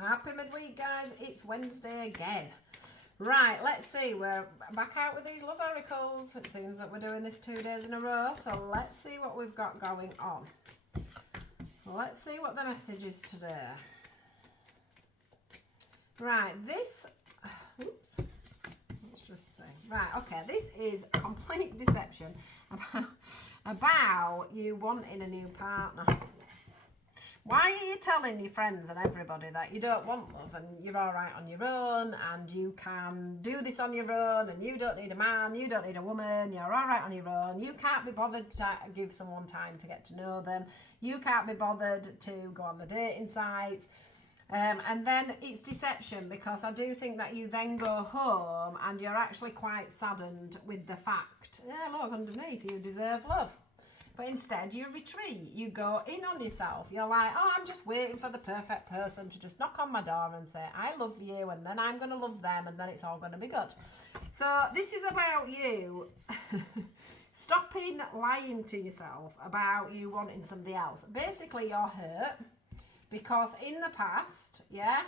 Happy midweek, guys. It's Wednesday again. Right, let's see. We're back out with these love oracles. It seems that we're doing this 2 days in a row. So let's see what we've got going on. Let's see what the message is today. Right, this... Oops. Let's just say. Right, okay. This is complete deception about you wanting a new partner. Why are you telling your friends and everybody that you don't want love and you're all right on your own and you can do this on your own and you don't need a man, you don't need a woman, you're all right on your own, you can't be bothered to give someone time to get to know them, you can't be bothered to go on the dating sites, and then it's deception, because I do think that you then go home and you're actually quite saddened with the fact, yeah, look, underneath, you deserve love. But instead, you retreat. You go in on yourself. You're like, oh, I'm just waiting for the perfect person to just knock on my door and say, I love you, and then I'm going to love them, and then it's all going to be good. So this is about you stopping lying to yourself about you wanting somebody else. Basically, you're hurt because in the past, yeah,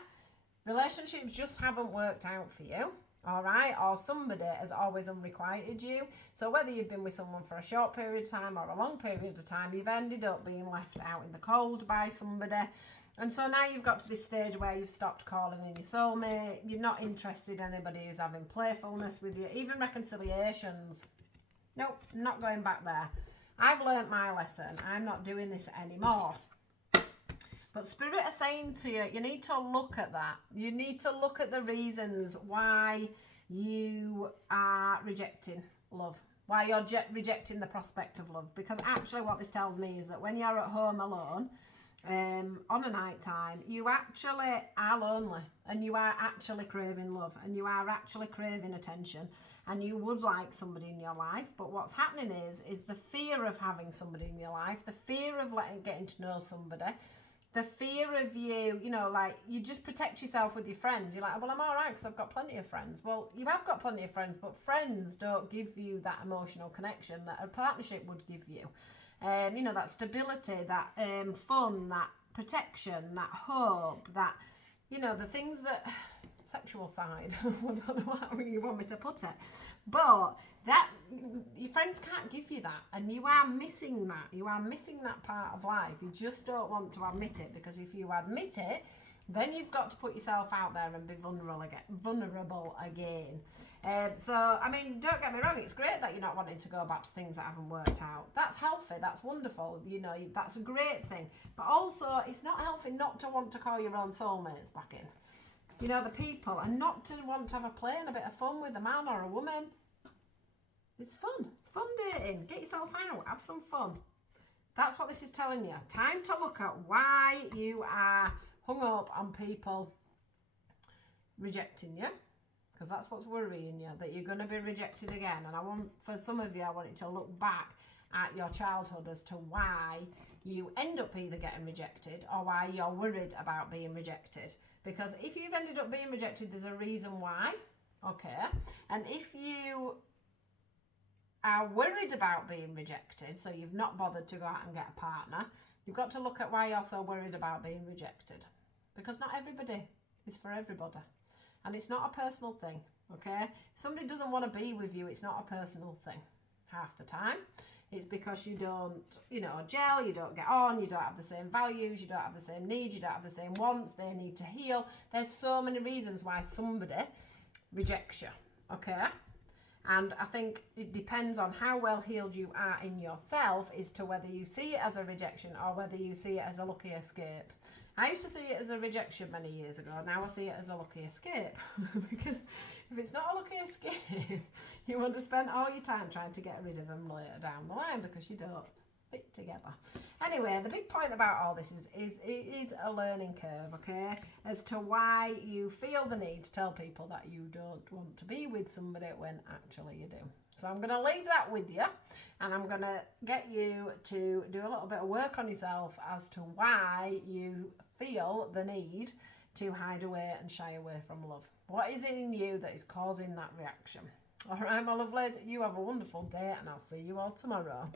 relationships just haven't worked out for you. All right, or somebody has always unrequited you. So whether you've been with someone for a short period of time or a long period of time, you've ended up being left out in the cold by somebody. And so now you've got to this stage where you've stopped calling in your soulmate. You're not interested in anybody who's having playfulness with you, even reconciliations. Nope, not going back there. I've learnt my lesson. I'm not doing this anymore. But Spirit are saying to you, you need to look at that. You need to look at the reasons why you are rejecting love, why you're rejecting the prospect of love. Because actually what this tells me is that when you're at home alone, on a night time, you actually are lonely and you are actually craving love and you are actually craving attention and you would like somebody in your life. But what's happening is the fear of having somebody in your life, the fear of getting to know somebody, the fear of you, you know, like you just protect yourself with your friends. You're like, well, I'm all right because I've got plenty of friends. Well, you have got plenty of friends, but friends don't give you that emotional connection that a partnership would give you. You know, that stability, that fun, that protection, that hope, that, you know, the things that... sexual side. I don't know how you want me to put it. But that your friends can't give you that, and you are missing that. You are missing that part of life. You just don't want to admit it, because if you admit it, then you've got to put yourself out there and be vulnerable again. So, I mean, don't get me wrong, it's great that you're not wanting to go back to things that haven't worked out. That's healthy, that's wonderful, you know, that's a great thing. But also, it's not healthy not to want to call your own soulmates back in. You know, the people, and not to want to have a play and a bit of fun with a man or a woman. It's fun. It's fun dating. Get yourself out. Have some fun. That's what this is telling you. Time to look at why you are hung up on people rejecting you. Because that's what's worrying you, that you're going to be rejected again. And for some of you, I want you to look back at your childhood as to why you end up either getting rejected or why you're worried about being rejected. Because if you've ended up being rejected, there's a reason why, okay? And if you are worried about being rejected, so you've not bothered to go out and get a partner, you've got to look at why you're so worried about being rejected. Because not everybody is for everybody. And it's not a personal thing, okay? If somebody doesn't want to be with you, it's not a personal thing half the time. It's because you don't, you know, gel, you don't get on, you don't have the same values, you don't have the same needs, you don't have the same wants, they need to heal. There's so many reasons why somebody rejects you, okay? And I think it depends on how well healed you are in yourself as to whether you see it as a rejection or whether you see it as a lucky escape. I used to see it as a rejection many years ago. Now I see it as a lucky escape. Because if it's not a lucky escape, you want to spend all your time trying to get rid of them later down the line because you don't fit together. Anyway, the big point about all this is a learning curve, okay? As to why you feel the need to tell people that you don't want to be with somebody when actually you do. So I'm going to leave that with you, and I'm going to get you to do a little bit of work on yourself as to why you feel the need to hide away and shy away from love. What is it in you that is causing that reaction? All right, my lovelies, you have a wonderful day, and I'll see you all tomorrow.